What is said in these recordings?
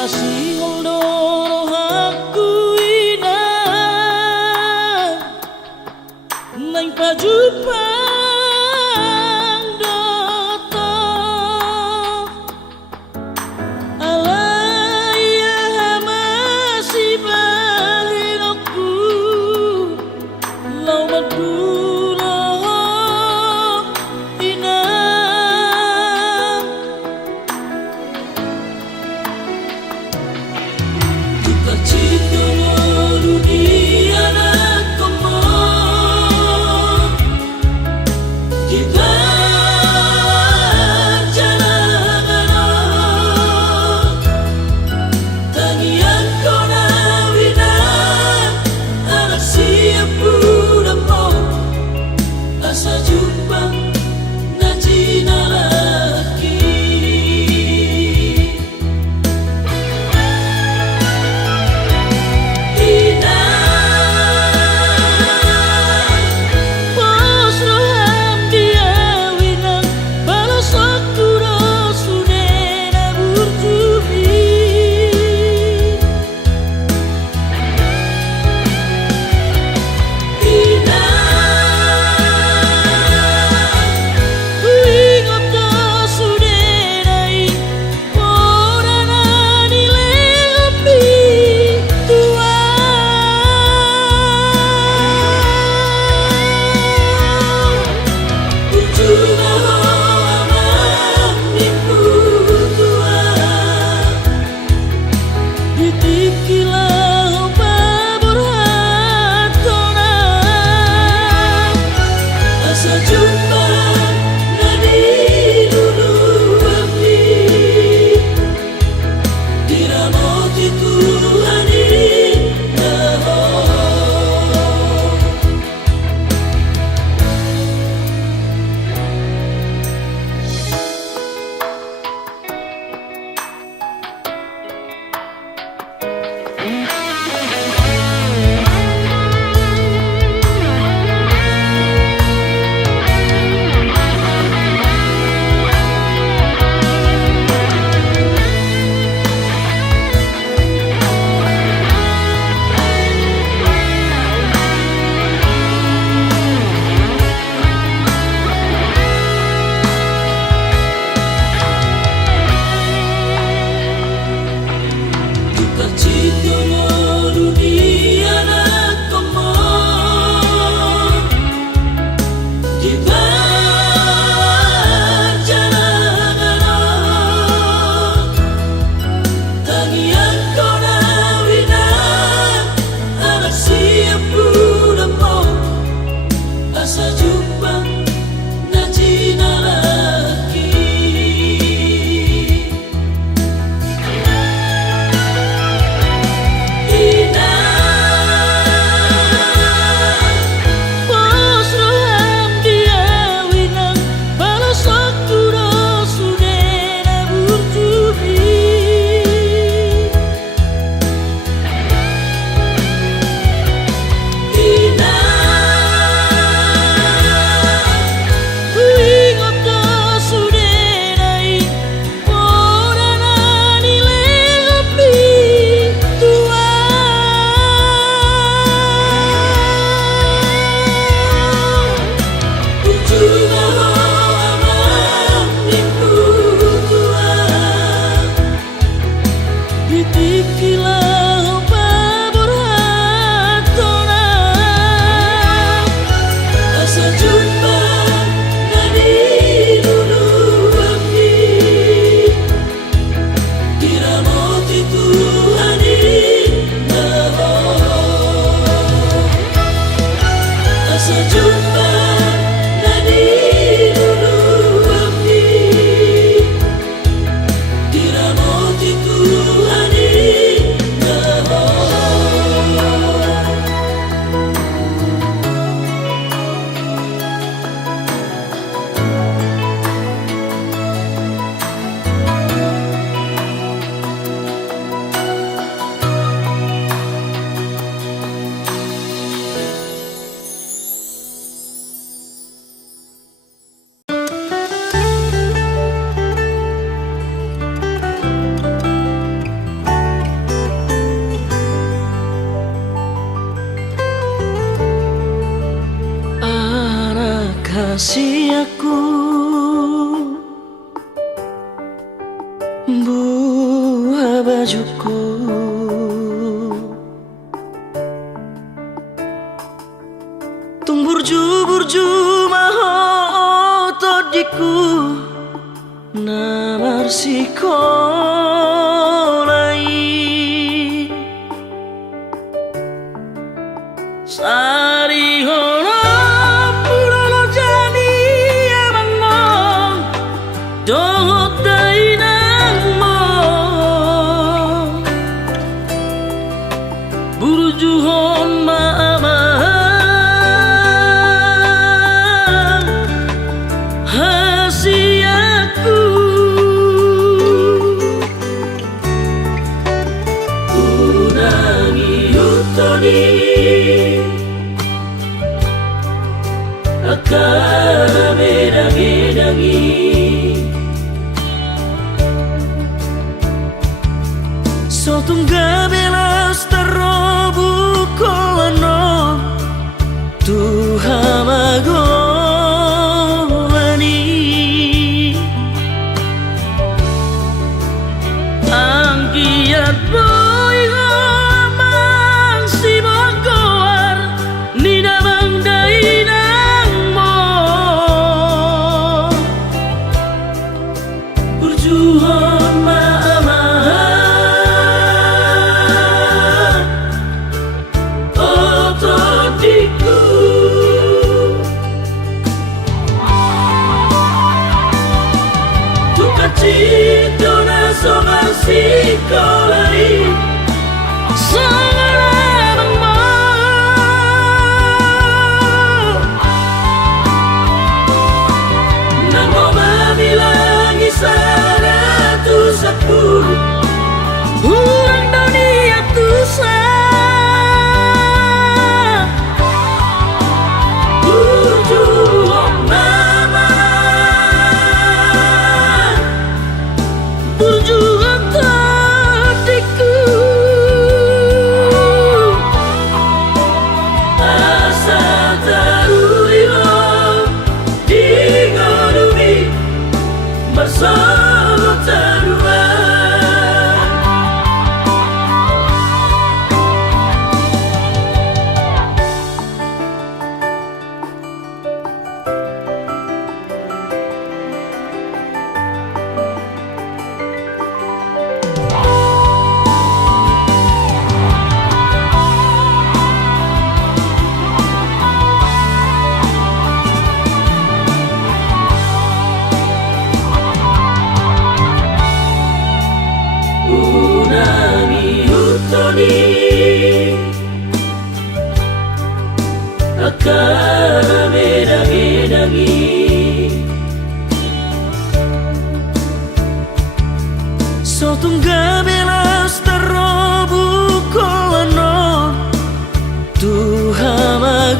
Masih ngondoro aku ina nang pajupang doto alaya masih balik aku lau maduro ina buah bajuku, tung burju maho todiku namar sikolai sari hono purono jani emang mong dohot dai nang mong burju hon maamang hasiaku unangi utoni akara medangi sotung gabelas tarobu koano Tuhan magolani angkiat boy hamang si bangkoar nida bangdai nang mo berjuang maamahan otodiku tukacito na somal sikolai sangaramang mo nang mo mabilang isa na tusapul urang dunia tusa berjuang mama berjuang tadiku asa taruiwa dingodumi bersama taruan unangi utoni akara medangi sotung gabelas tarobu koano Tuhan magolani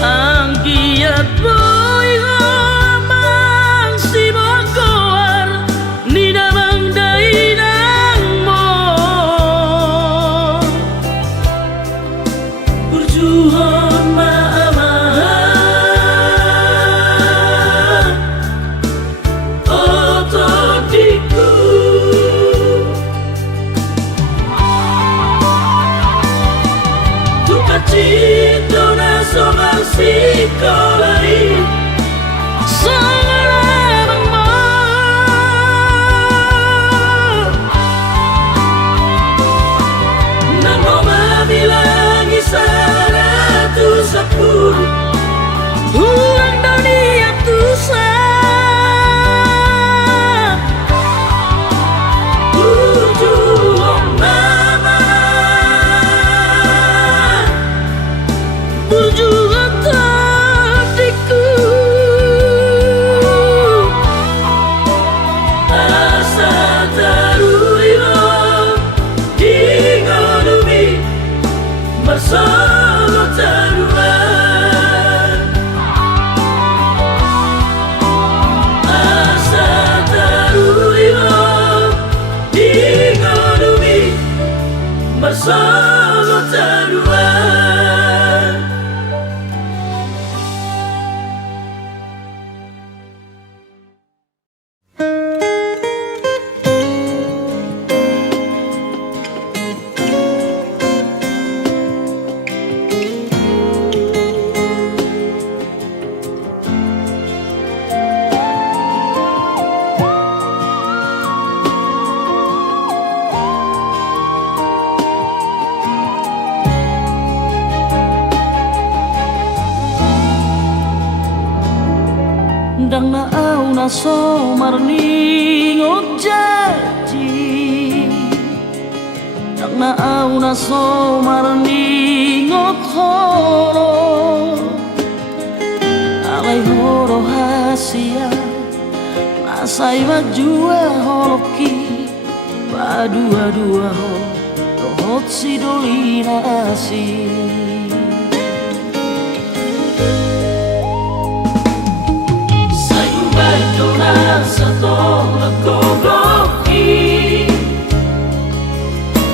angkiat boy hamang si bangkoar nida bangdai nang mo berjuang maamahan otodiku tukacito na somal sikolai sangaramang mo nang mo mabilang isa na tusapul urang dunia tusa berjuang mama berjuang tadiku asa taruiwa dingodumi bersama taruan asa taruiwa dingodumi bersama taruan raso marni ngojaji Nang au naso marni ngothoro Alai horo hasia Masai wajua holoki Badua-dua ho Rohot si dolina asi Sayu bajona sato legogoki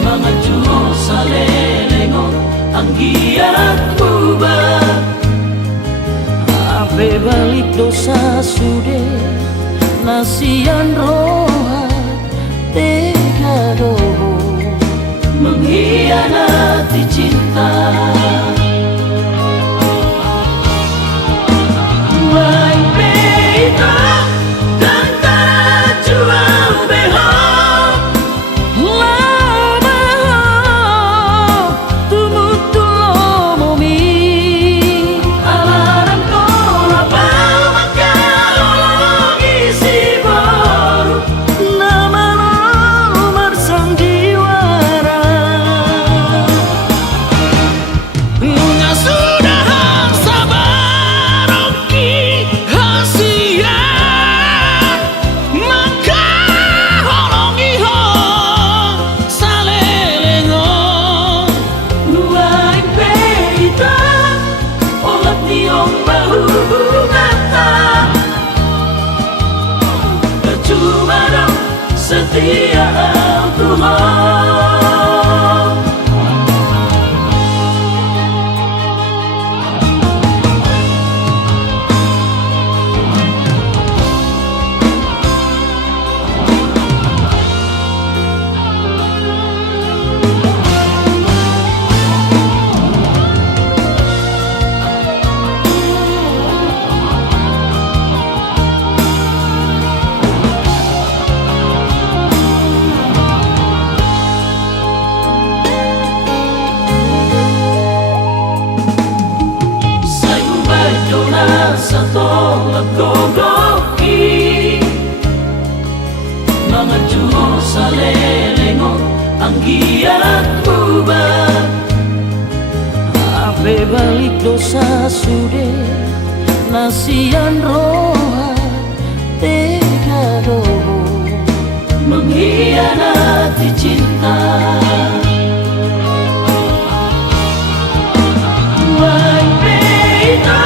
Mangajuho salelengon anggiat kubah Ape balik dosa sude Nasian roha tega doho Mengkhianati cinta Baik beta dan jual beho Setia Tuhan Sato legogoki Mangajuho salelengon anggiat kubah Ape balik dosa sude Nasian roha tega doho Mengkhianati cinta Baik beta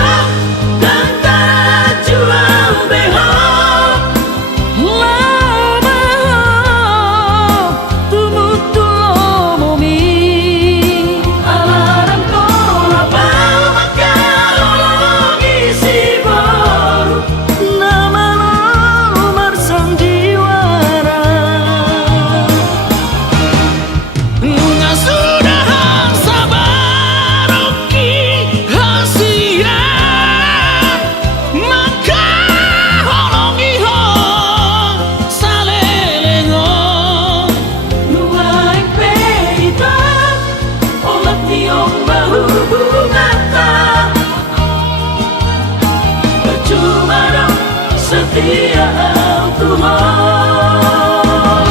Setia Tuhan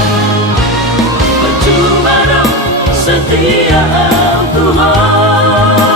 Percuma dong setia Tuhan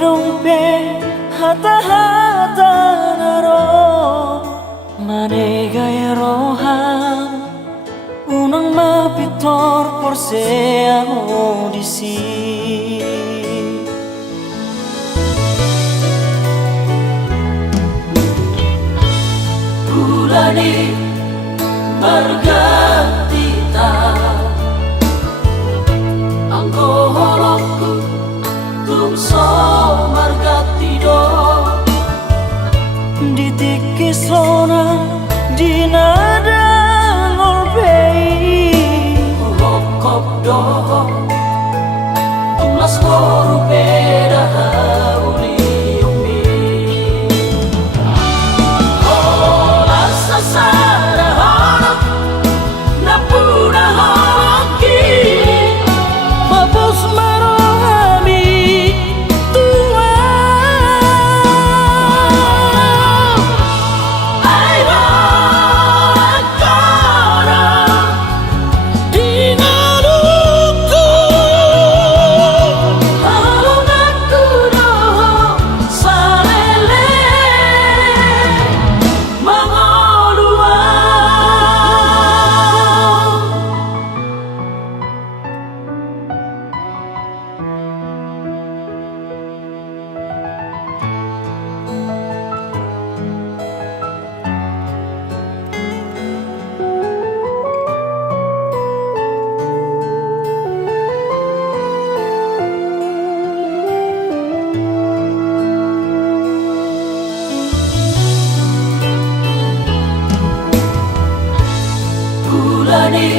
dompe hata-hata naro mane gaya roham unang mapitor porse audisi bulani margatita angko holokku tumso margatido ditikisona dinada ngolbei holokop do tulas koru beda uli umi olas sasara holok napuna holoki mapos marohami tua ay wakara dinaruku halunganku doho salele mangolua bulani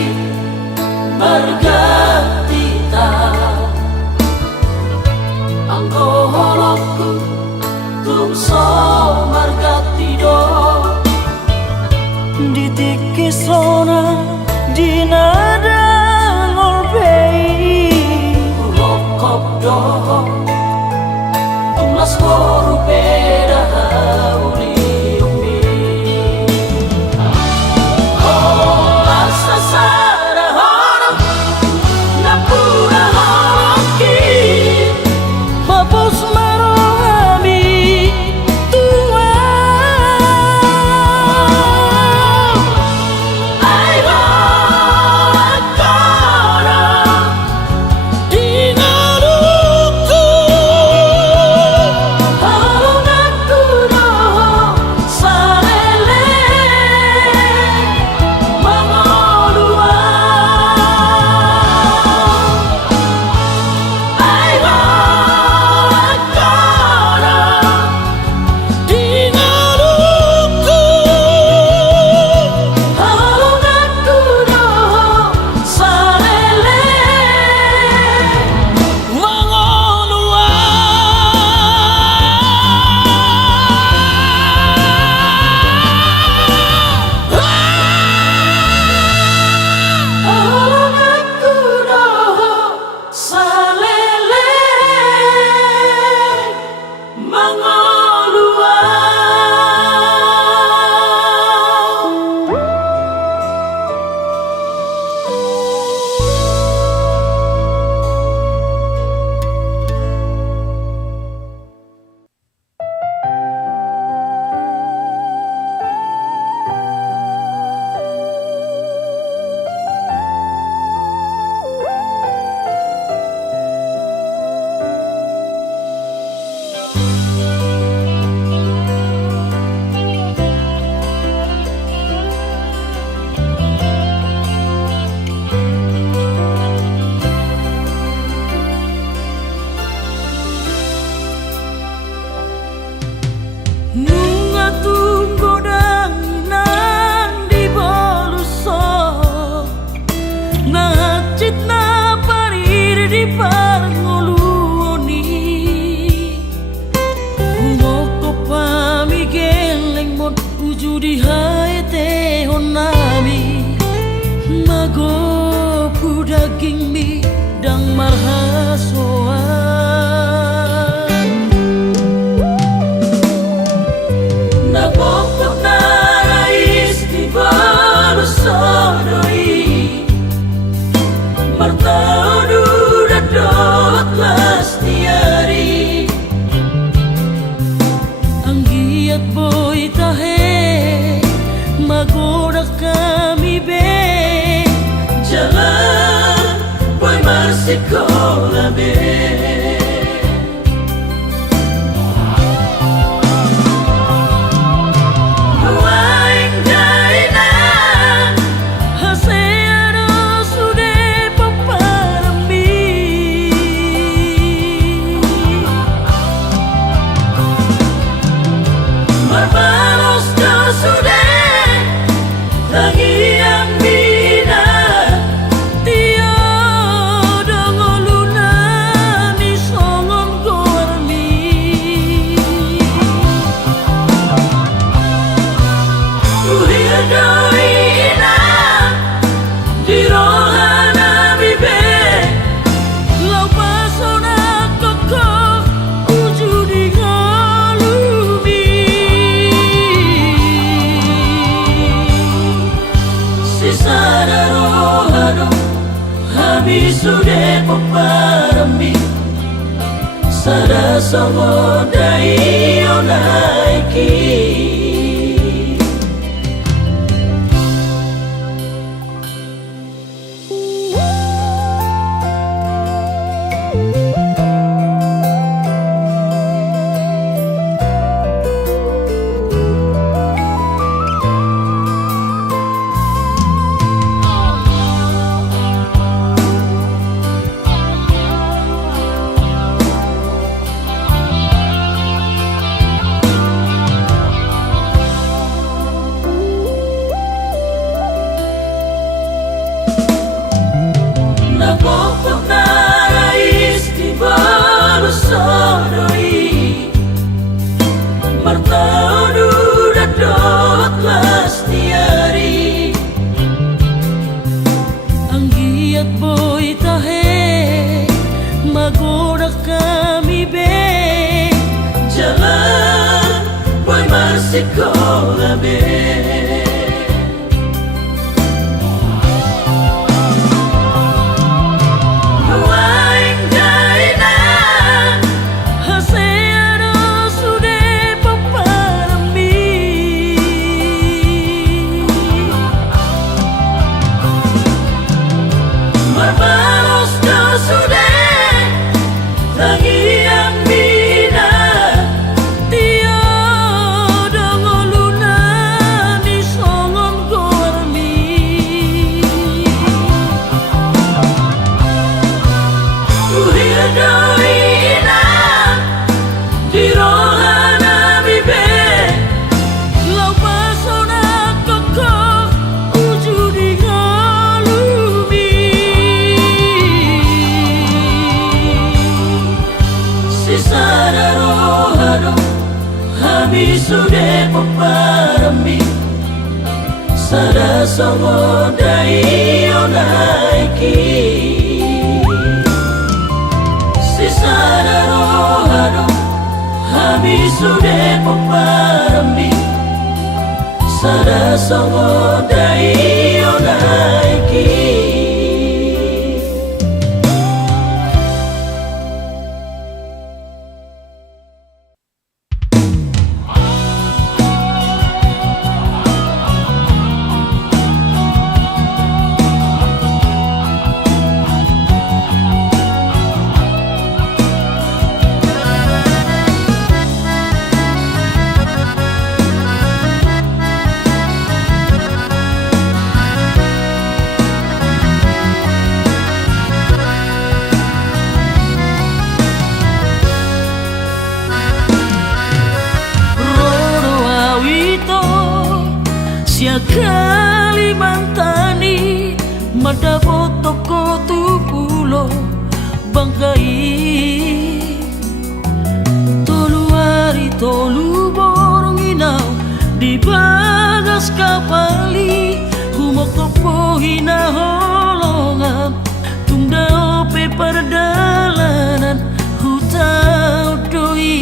margatita angko holokku tumso margatido ditikisona dinada ngolbei holokop doho tulas koru beda uli umi olas sasara holok napuna holoki mapos marohami tua ay wakara dinaruku halunganku doho salele mangolua ay wakara dinaruku halunganku doho salele mangolua halunganku doho salele mangolua. Nunga tunggu danginan di boluso Ngacit na parir di parngoluoni Umoko pamigeleng mon uju di haete honami Mago ku daging mi dang marhasoan Anggiat boy tahe magoda kami be Jangan boy masih kola be sudah peparami sada songo dai onaiki Anggiat boy tahe magoda kami be Jangan boy masih kola be sudah peparami sada songo dai onaiki sisada rohano habis sudah peparami sada songo dai onaiki Kalimantani madabo toko tupulo bangkai tolu hari tolu borong inau di bagas kapali humok topo hina holongan tunda ope perdalanan hutau doi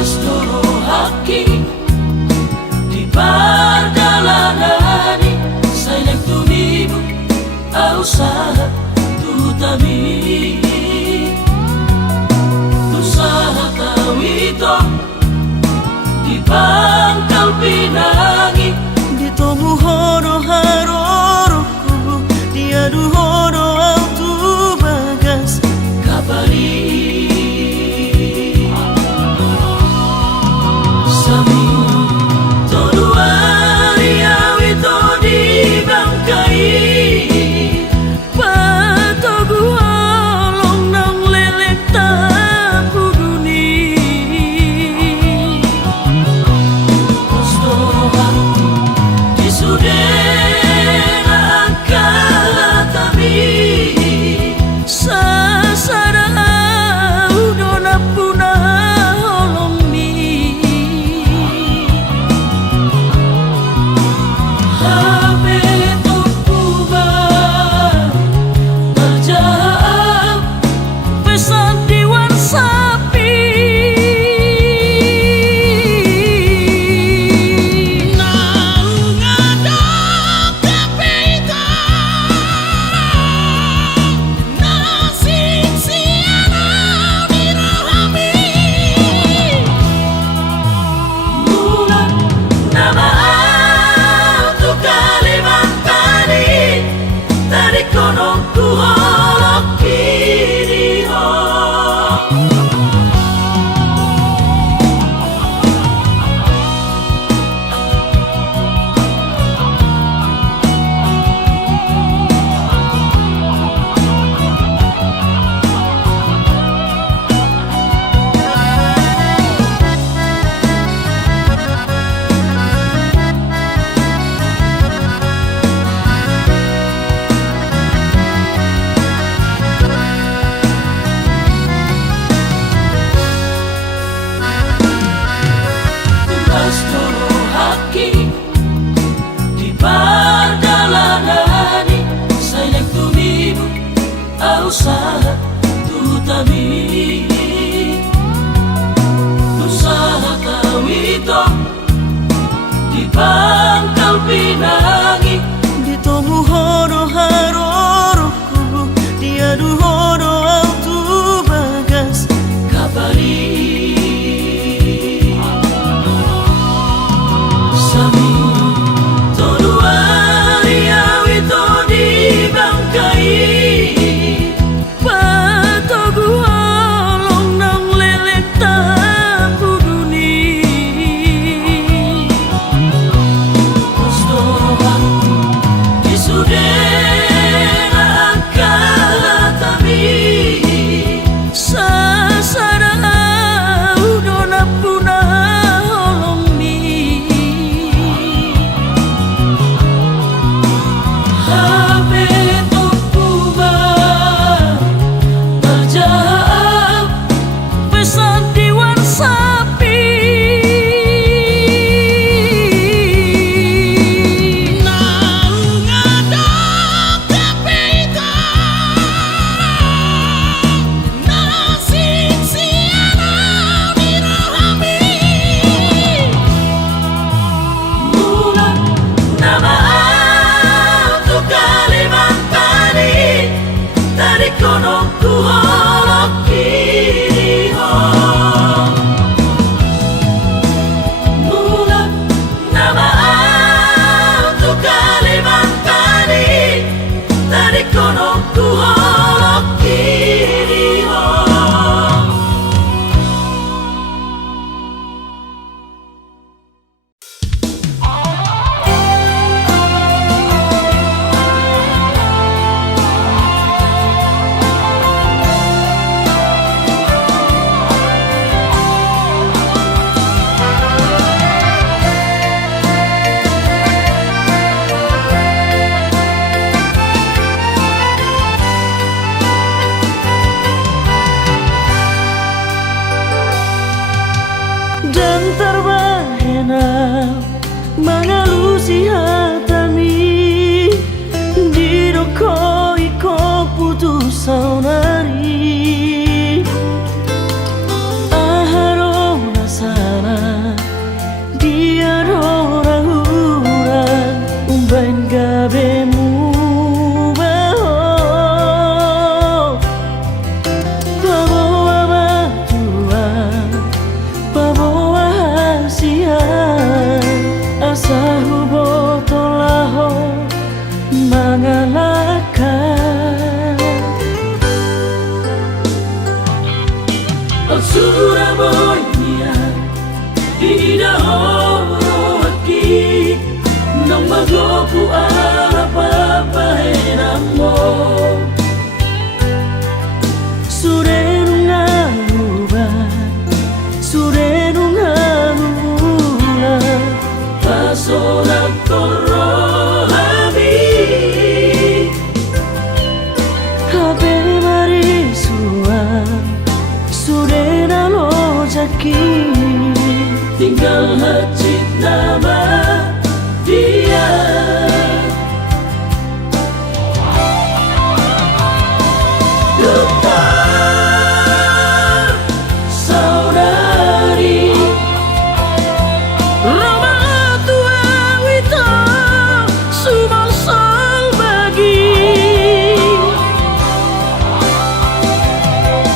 Astoro haki di perdalangan saya tumibu usaha tutami pinangi Ditomu hono haroroku Diadu hono autu bagas kabali sami toduari awi to di bangkai Patogu holong nang lelek tapu duni Kostoha disudena akala tabi Sasara udona puna holong mi Habe tukuba Najab Pesan diwan sapi Mula nama tu Kalimantan Dari kono ku holok kini ho Pastoro haki di perjalanani sayang tumimu usaha tu tabi usaha kawito di pangkal pinangi Ditomu hono haroroku Diadu hono autu bagas kabari sami toduari awi to di bangkai Surabaya idahoraki nang magoku arapapahenamo surenunganula pasorak torohami kabe marisua surena lojaki tinggal hajit nama dia Getar saudari Roma tua wita sumasal bagi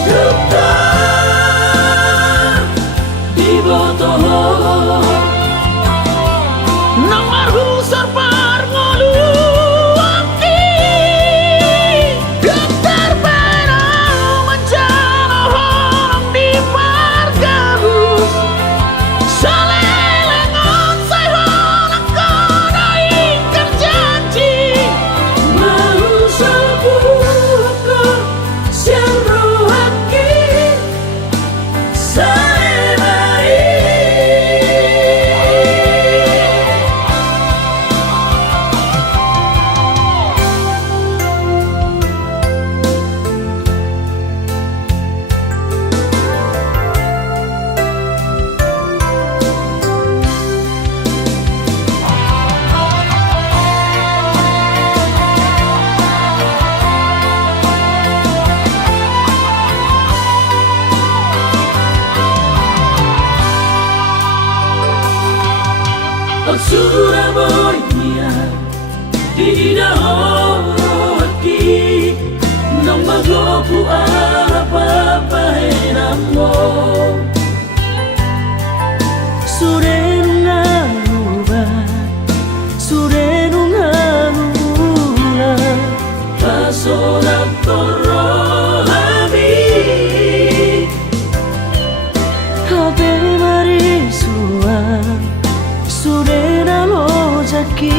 Getar di botoho nang marhu sarpar ngolu aki getar barang menjana horong di margabus salelengon say honang kono ingkar janji mau sabuko siang rohaki saebai Surabaya idahoraki nang magoku arapapahenamo surenunganula pasorak torohami kabe marisua surena lojaki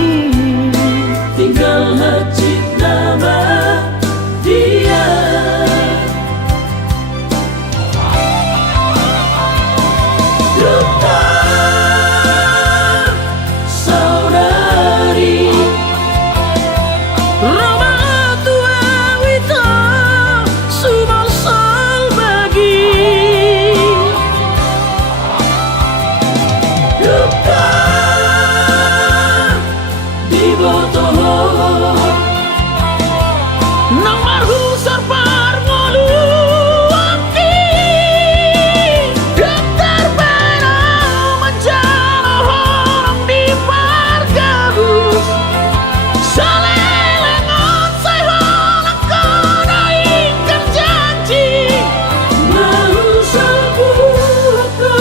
tinggal hajit nama dia Getar saudari Roma tua wita sumasal bagi Getar di botoho nang marhu sarpar ngolu aki getar barang menjana horong di margabus salelengon say honang kono ingkar janji mau sabuko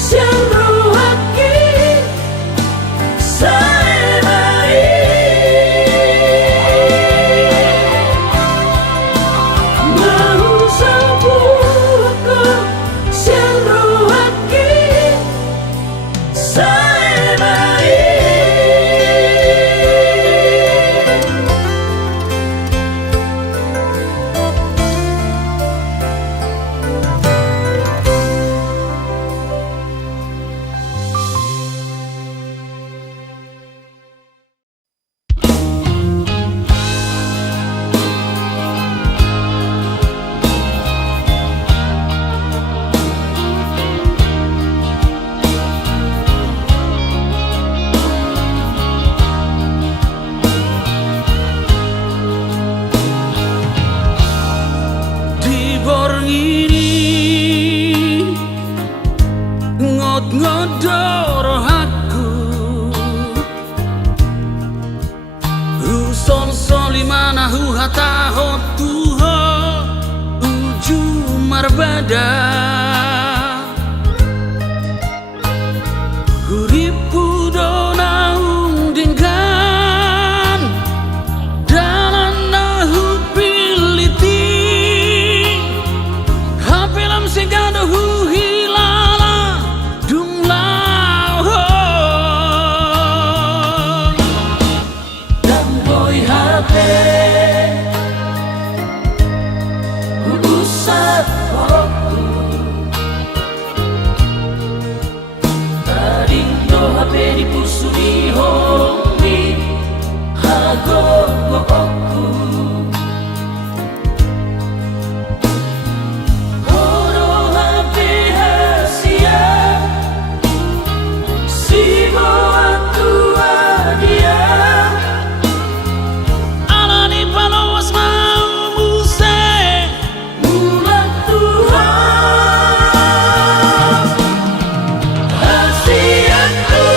siang rohaki saebai mau sabuko siang rohaki saebai di borong ini ngot-ngodor aku son solimana hu hata hotuho uju marbada huripu dona undingkan dalam nahu piliti hapelam sega no hui la la dung lao ho Dan boy hape Usat hoku Tarindo hape di pusuri hongi Hago go oku Horo hape hasia Sigo atua dia ala ni paloas mau muse Mulat Tuhan Hasiaku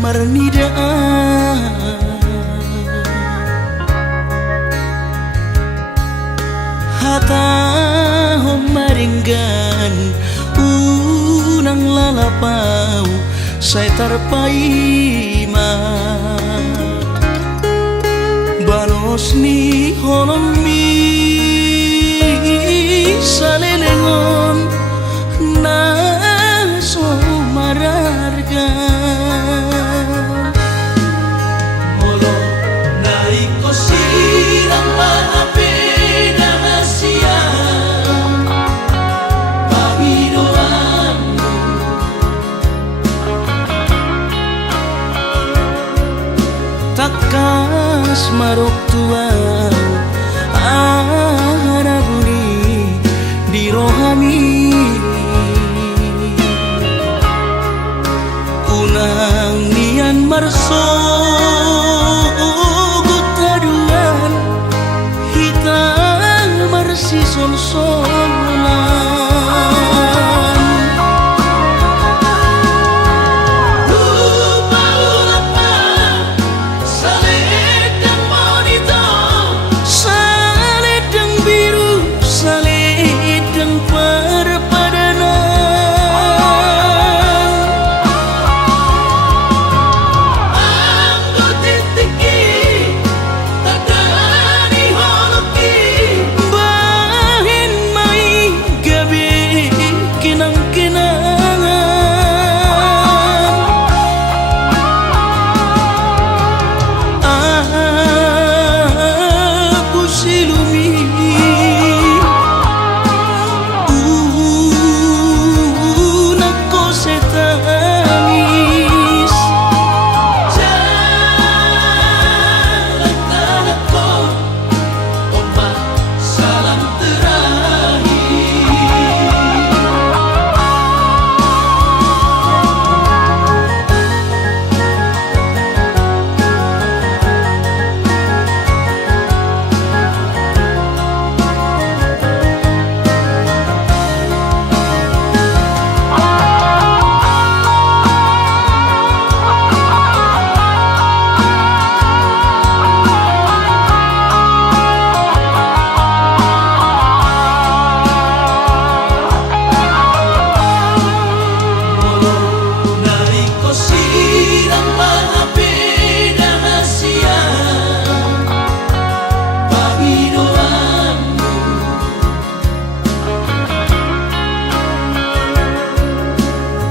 marnida hata maringgan unang lalapau saya tarpaima balos ni holomi salelengon na so mararga Molo nai ko sirang mga pinangasya Panginoon mo takas marok tuang araguni di rohami unang nian marso gutaduan hitang marsi sol-solan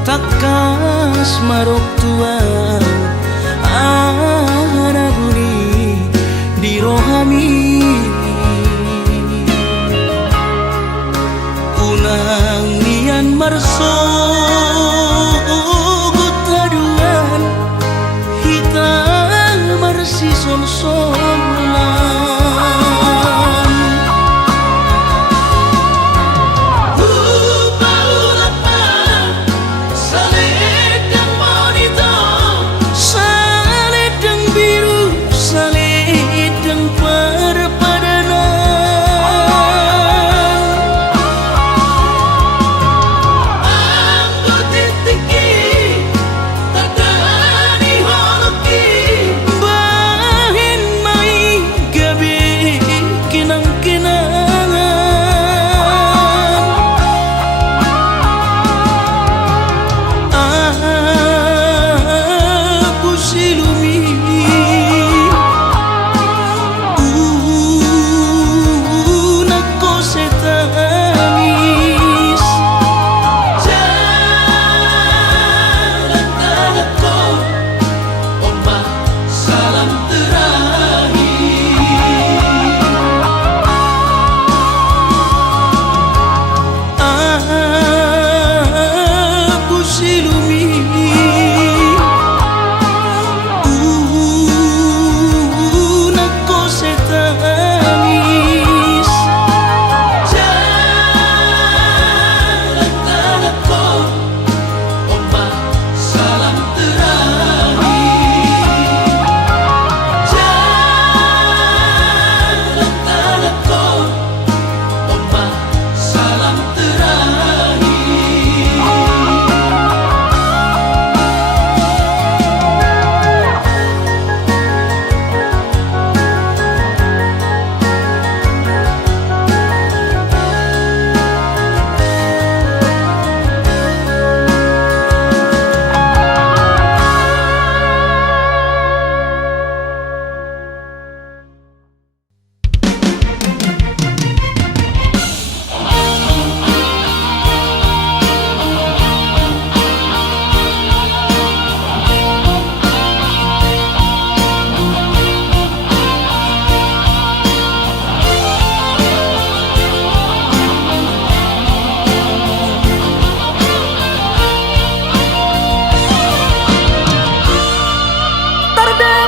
takas marok tuang araguni di rohami unang nian marso gutaduan hitang marsi sol-solan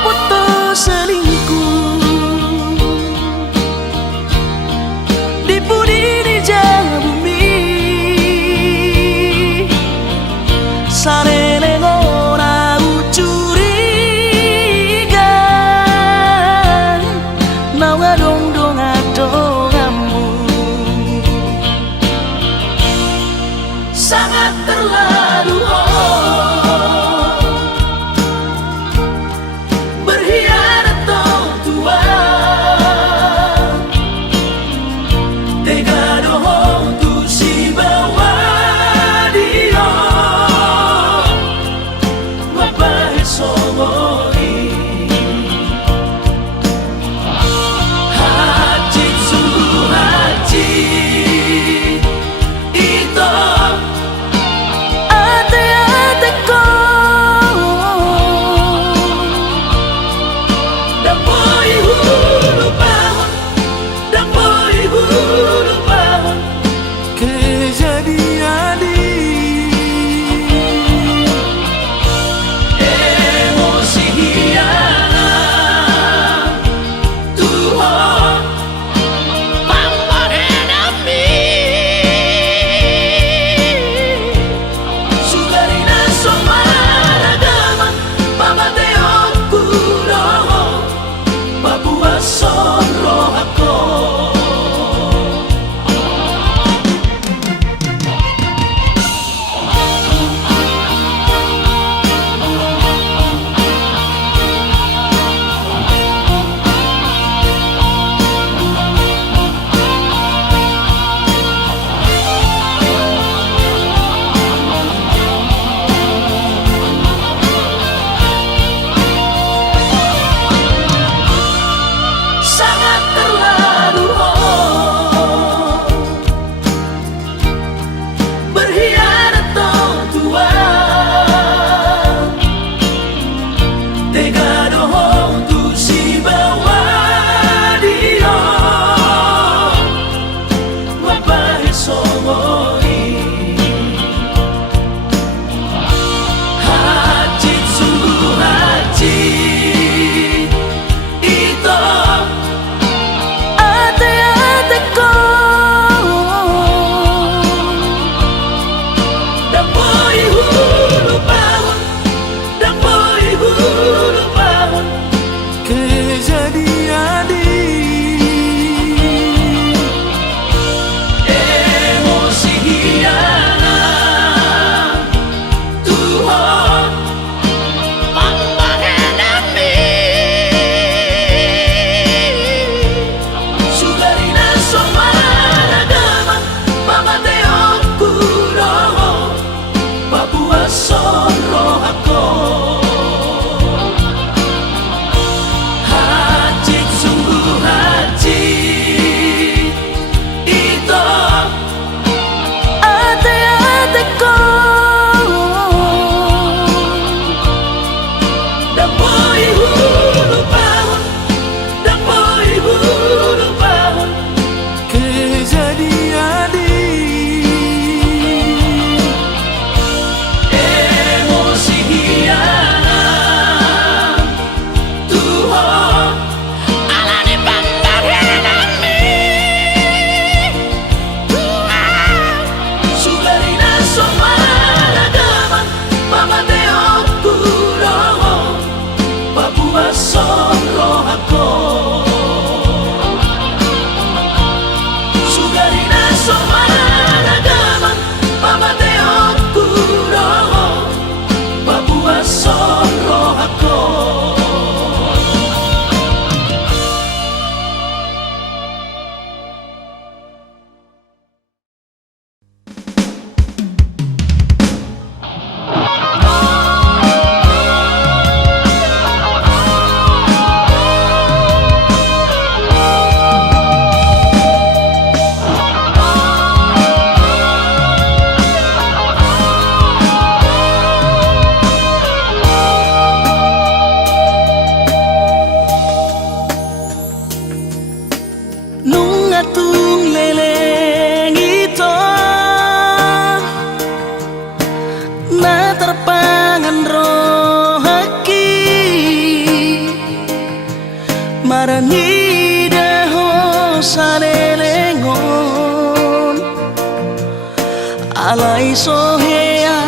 boto selingkuh di budi di jauh bumi sarele ora curiga nawa dong dong adongamu sangat terlalu berhianat Barani deho sanelengon alai sohea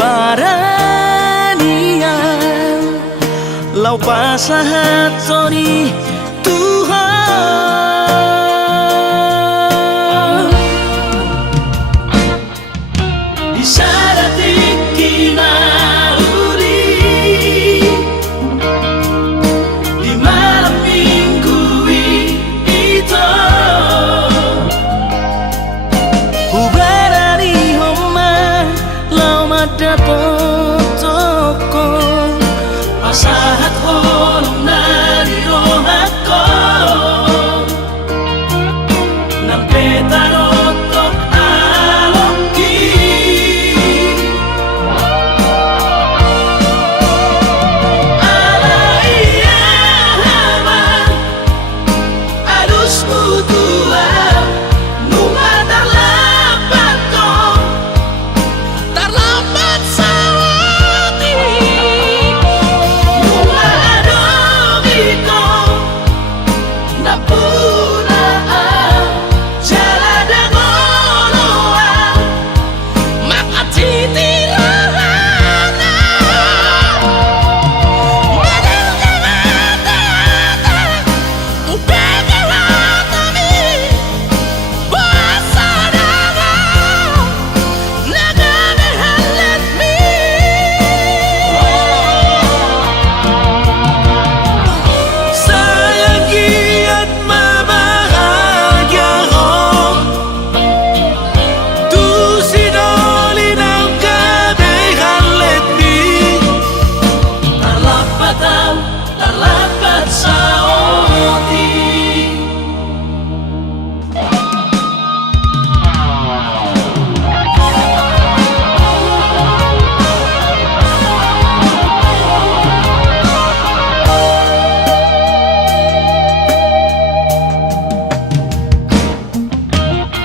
barania lau pasahat soni Tuhan di saratik kinauli di malam minggu itu ubarani homa lau mada potoko pasahat holong nari rohako nampe tarotok aloki ala iya hama alus mutua nunga tarlapat sawati nunga adogiko napuna jalada ngoloa makatiti lahana Tarlapat saoti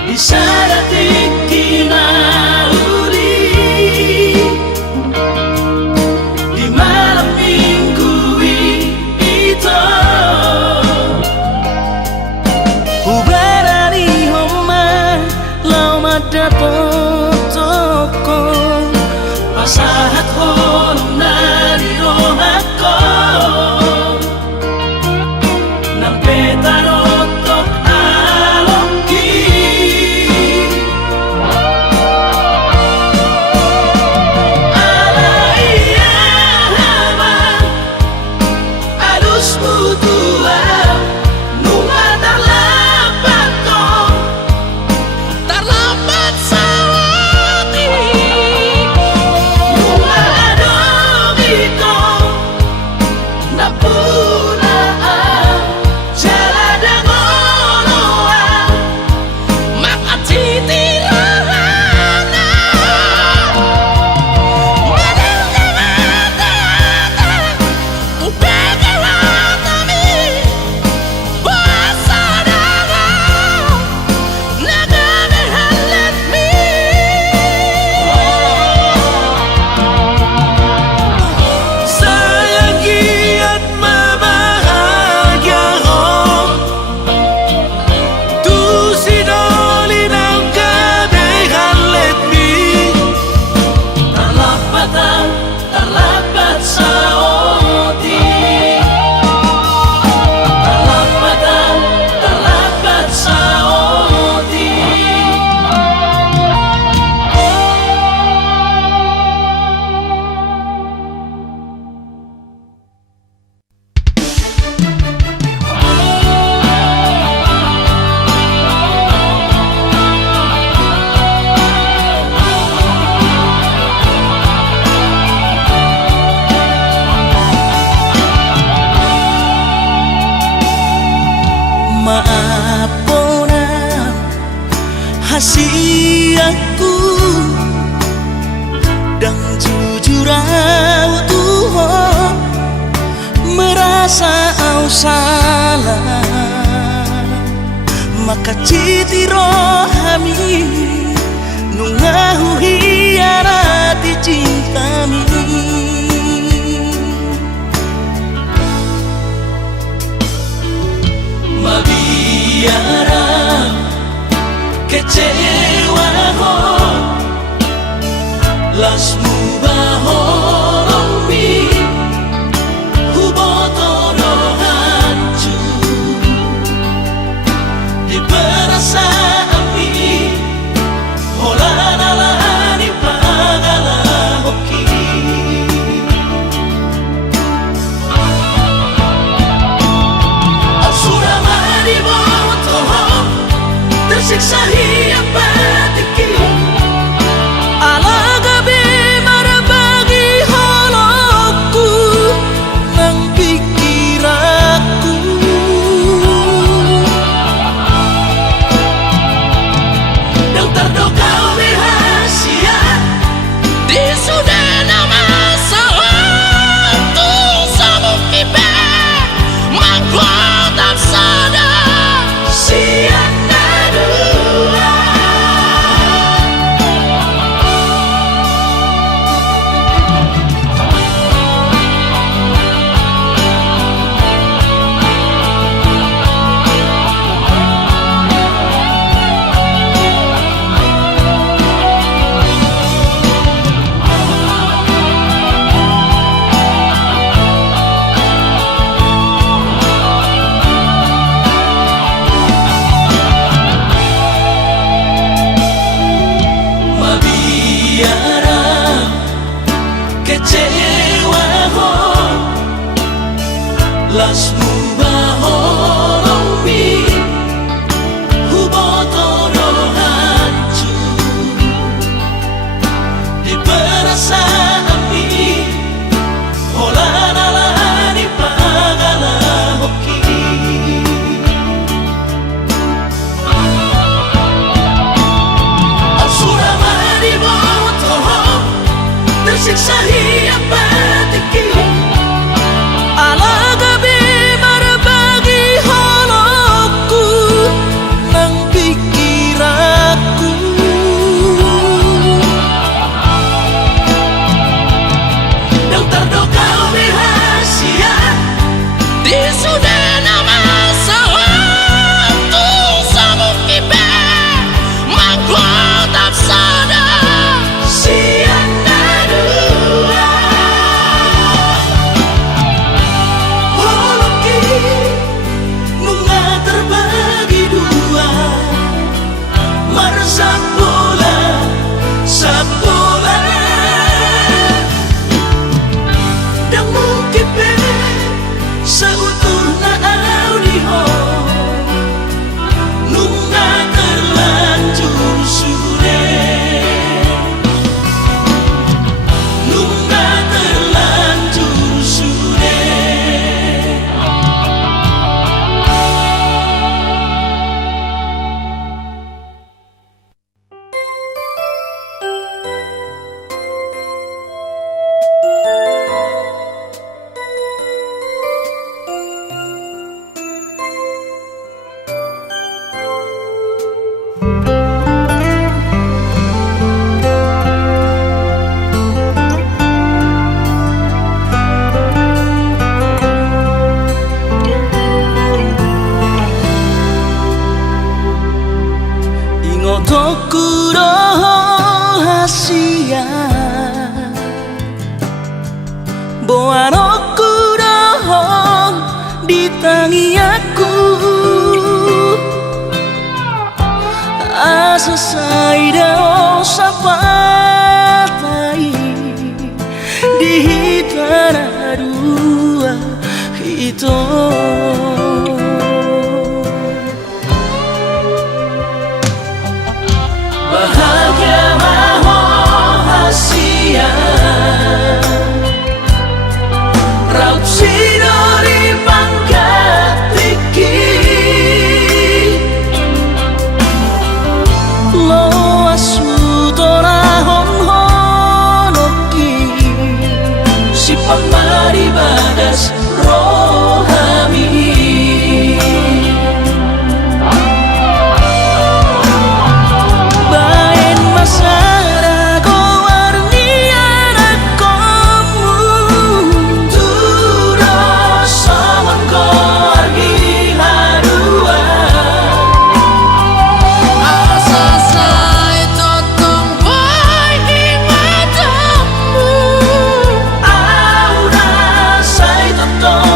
di saratik kinauli di malam minggu itu ubarani homa lau mada potoko pasahat holong nari rohako nampe tarotok aloki ala iya hama alus mutua nunga tarlapat sawati nunga adogiko napuna jalada ngoloa makatiti lahana sayangi at mabahagya ko tu sinoli ng kadehan let me tarlapat saoti tarlapat saoti maapona hasiaku dan jujur Tuhan merasa au salah maka citi rohami nungahu hianati cintami tersiksa hiang batiki ala gabi marabagi holoku nang pikiranku dan terdoka rahasia di sudah nama sawatu sabuk kibe mangkuatan sadar siang nadua mabiara kecewa ho lasmu baholomi hubotoro hancur di perasaan ini holanalani pagala hoki tersiksa hiang batiki ala gabi marabagi holoku nang pikiranku dan terdoka rahasia di sudah nama sawatu sabuk kibe mangkuatan sadar siang nadua holoki bunga terbagi dua meresap bola sabola dan mungkin seutuhnya audio nunga terlanjur sudah nunga terlanjur sudah ingotoku rahasia boanoku dohong di tangiaku asa saida sapatai di hitara dua hito bahagia maho hasia raut sidori pangkat tiki lo asu torahon honoki si pemari badas rohami bain masara ko warniana komu Tudo saman ko argi harua asa sai totong boy di matamu aura sai totong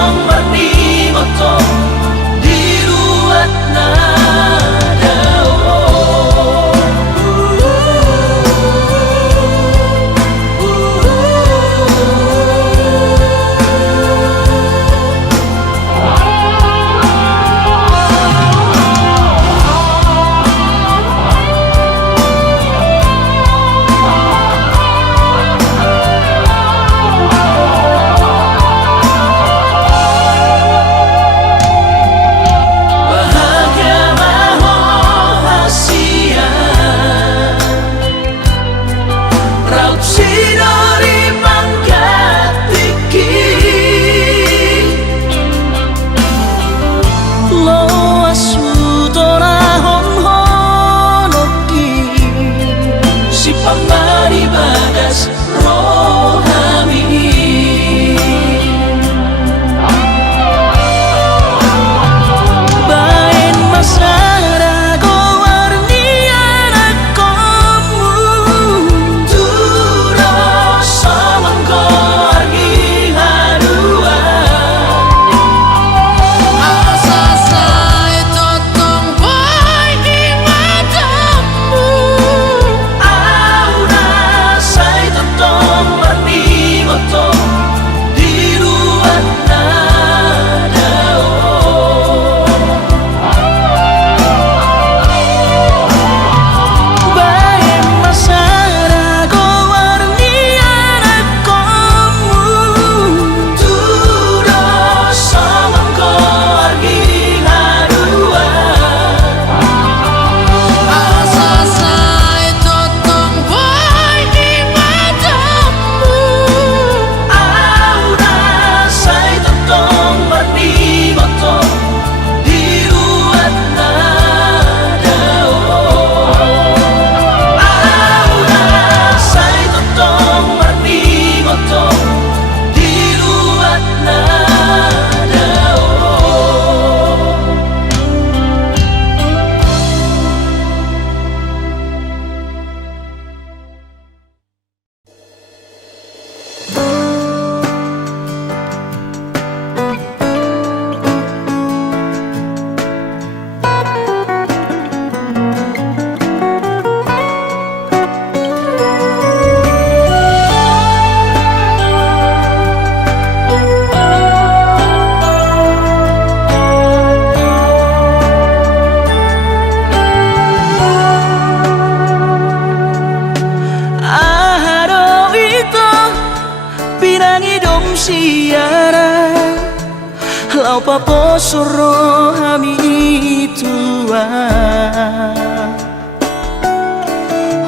paposoro hami tua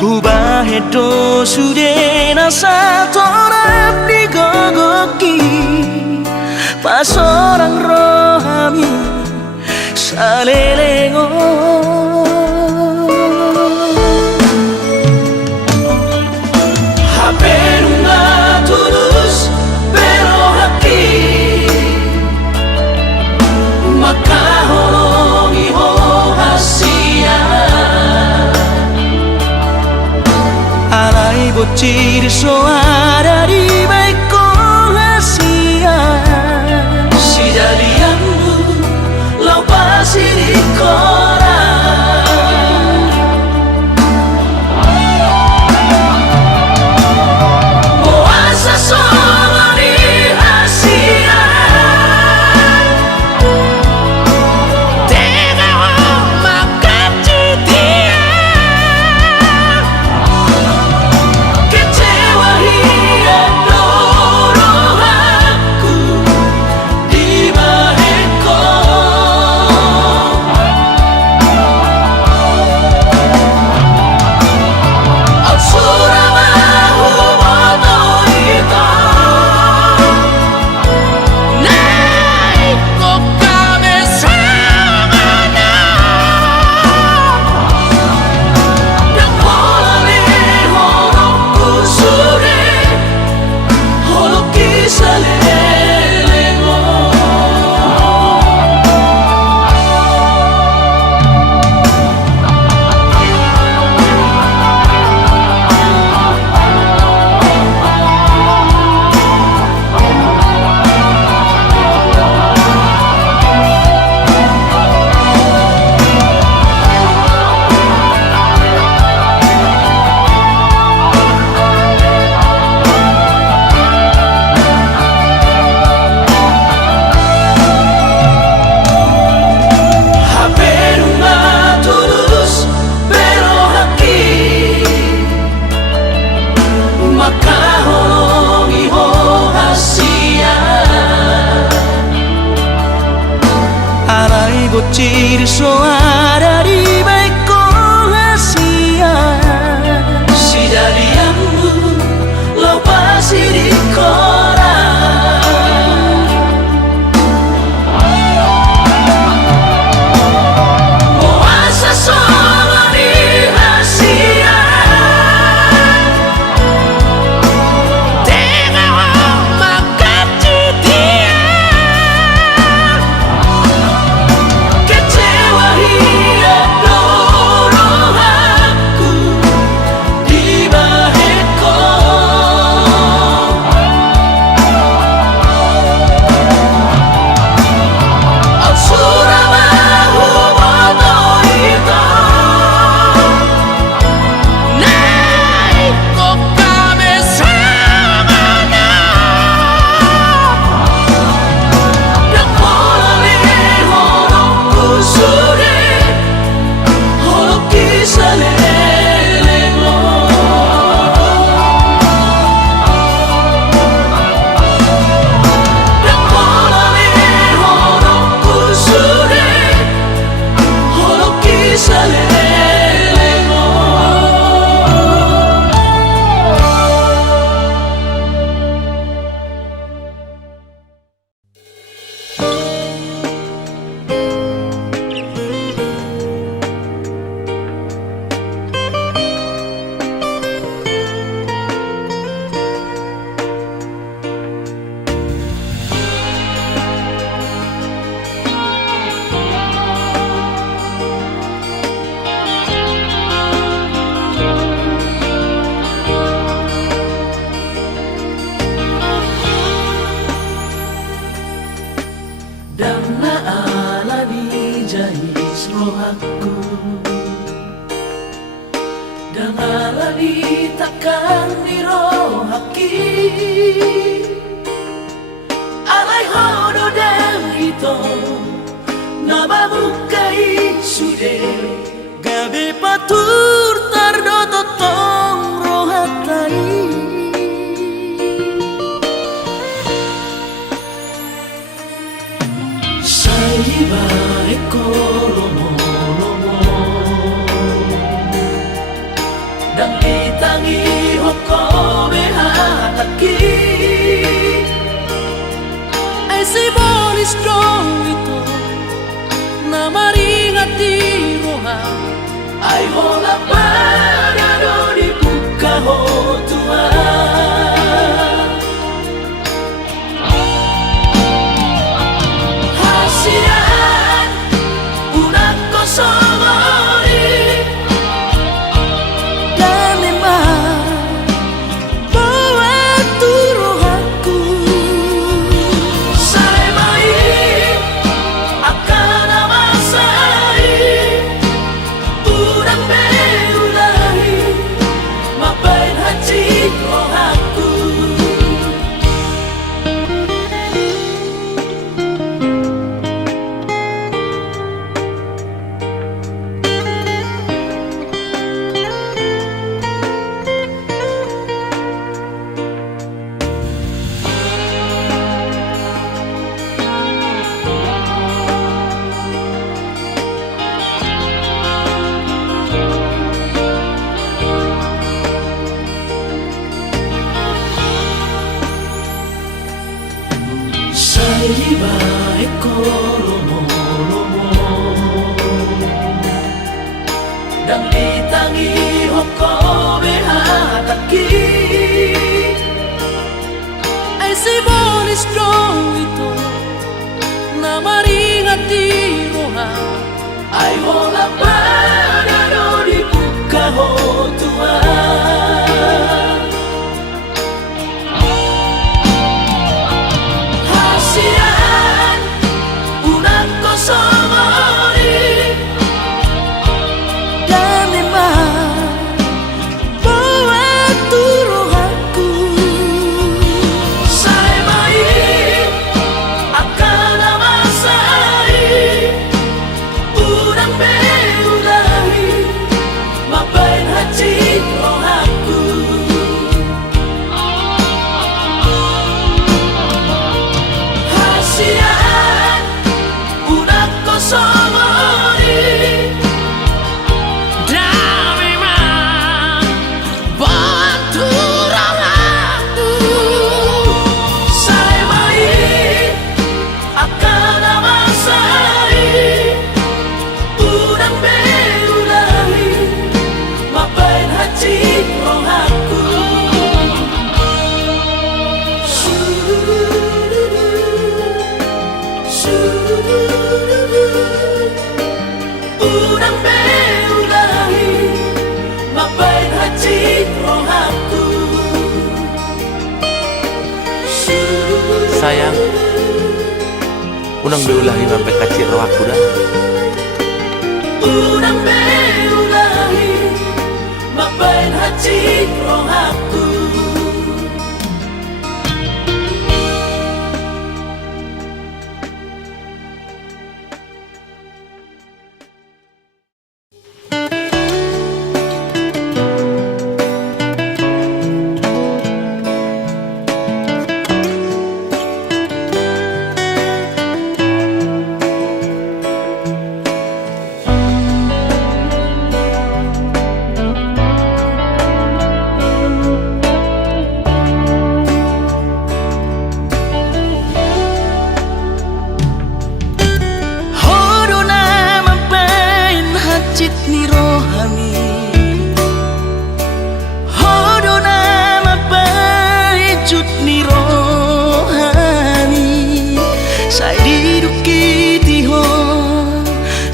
Hubah hedo sude nasa torap di gogoki Pas orang rohami salelengo bocil soara di baik hasia si jadianmu lau pasir di koran puasa solo di hasia tega makan cutia bocil soara di baik hasia si jadianmu lau pasir di koran puasa solo di hasia tega makan cutia Dana ala di jahis rohaku Dan ala di takkan di rohaki Alai hodo dan ito Nababukai sude Gabi patur tardo tong rohatai baik kolomo-lomo dan ditangi hoko behataki Ai si bolis strong ito na maringati roha ai hola parado di buka hotua hasian una kosongori dan memang buat rohaku sai mai akan amasai udang beulahi mapain hati rohaku Sai baik kolomo-lomo dan ditangi hoko behataki Ai si bolis strong ito na maringati roha ai hola parado di buka hotua hasian una kosongori dan memang buat rohaku sai mai akan amasai udang beulahi mapain hati rohaku hasian una kosongori dan memang buat rohaku sai mai akan amasai udang beulahi mapain hati rohaku udang beulahi mapain hati rohaku Sayang, unang beulahi sampai kacir rohaku dah. udang beulahi mapain hati rohaku ni rohani hodona mapai cut ni rohani sai didukiti ho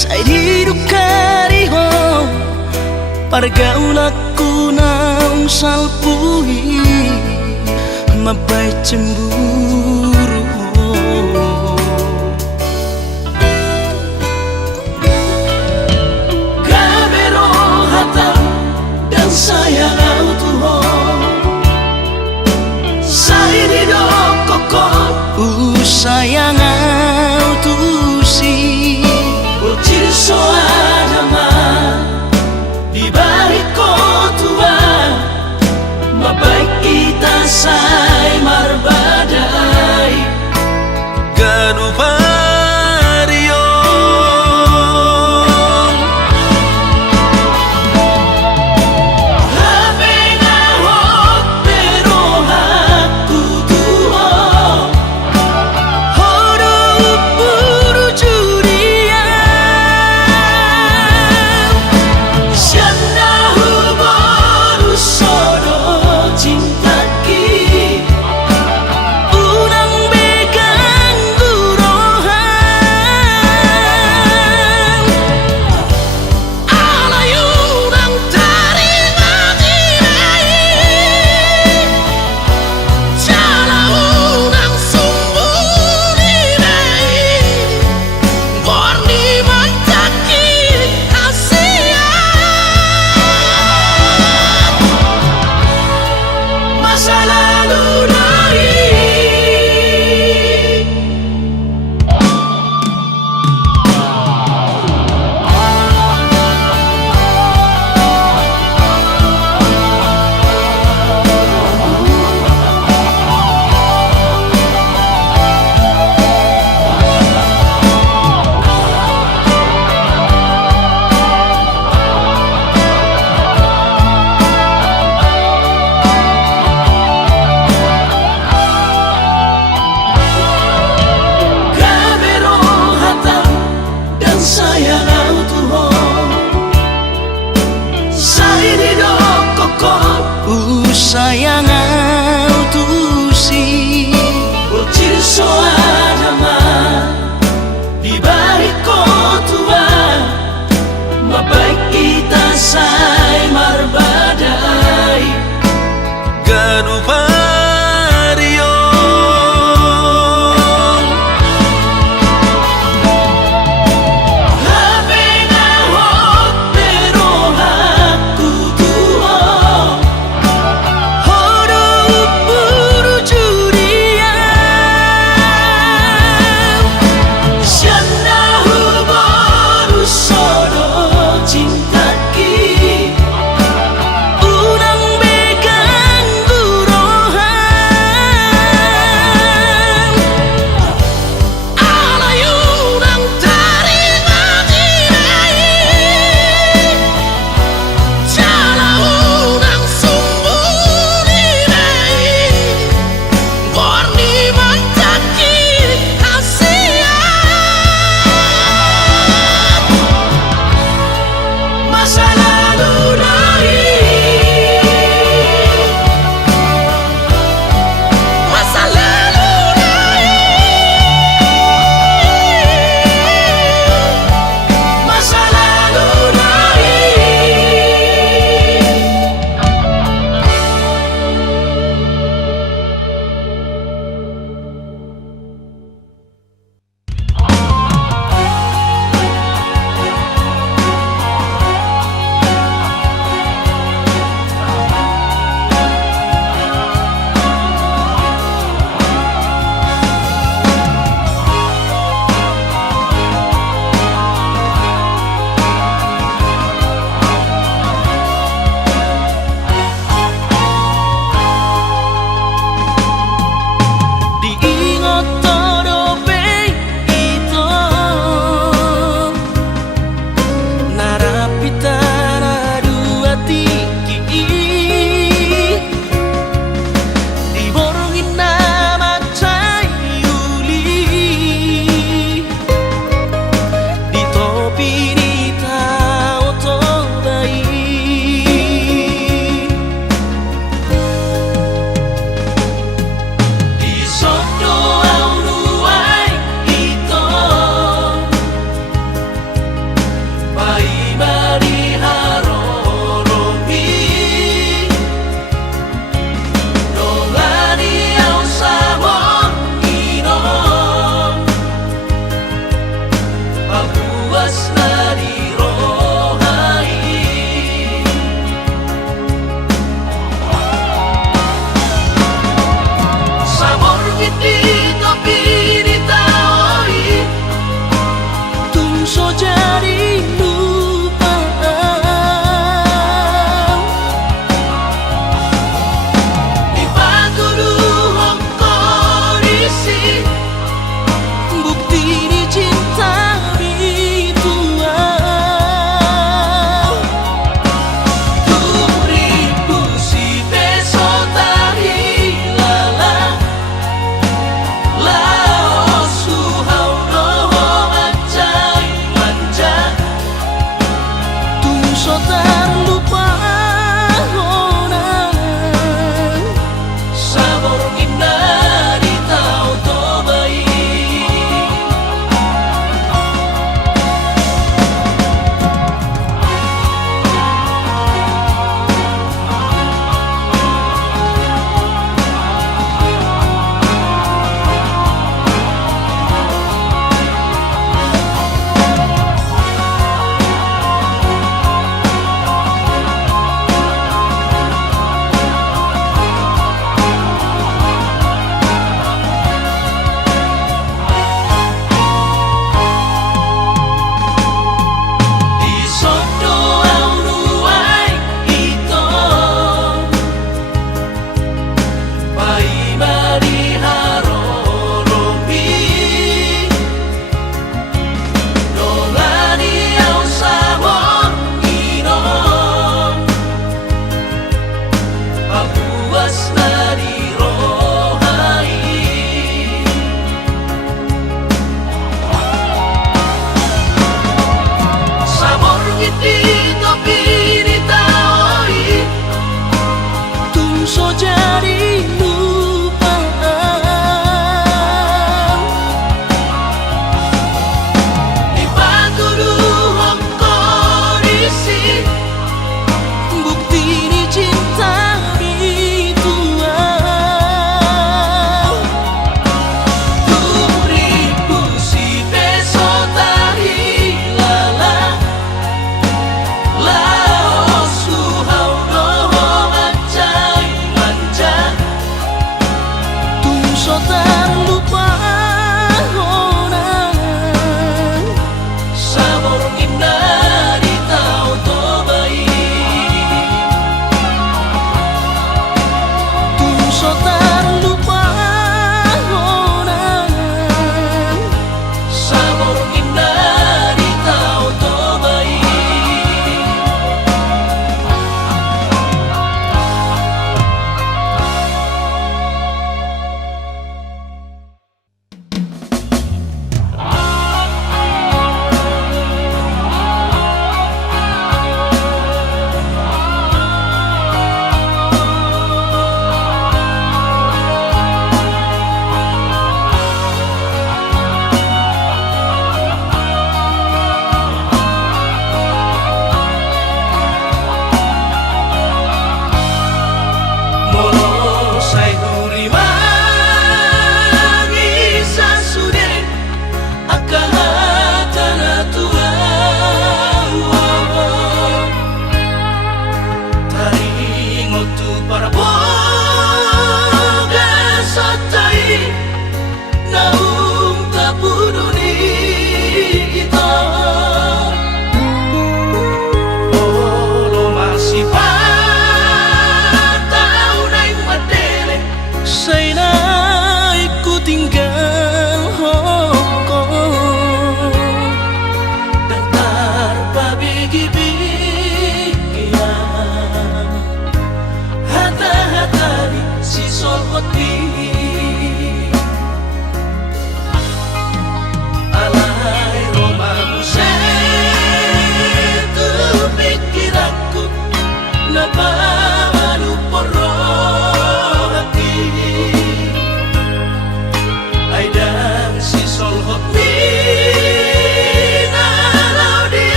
sai didukari ho pargaulaku naung salpuhi mapai cemburu sayang autuho sai di dokoko sayang autusi ucil soadama di balik kotua mabaik kita sai marbadai Ganupario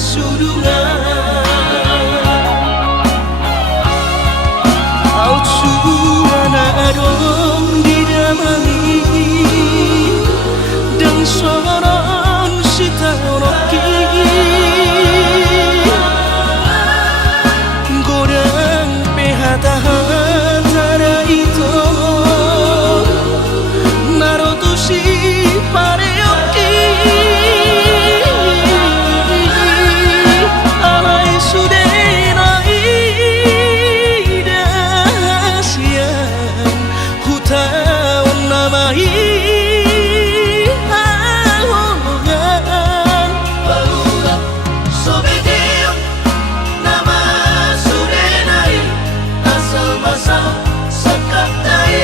hasudungan. Au suana adong didamani dan soron sitaroki godang pehata-hata itu narotusi pareoki alai sudenai dasian hutaun namai ahongan barulah sobedeon nama sudenai asal masal sakatai.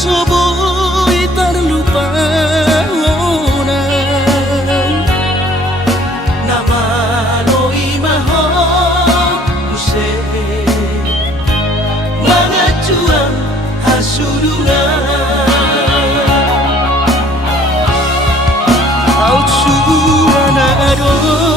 Soboy terlupa nama loi maho use mangacuan hasudungan. Au suana adon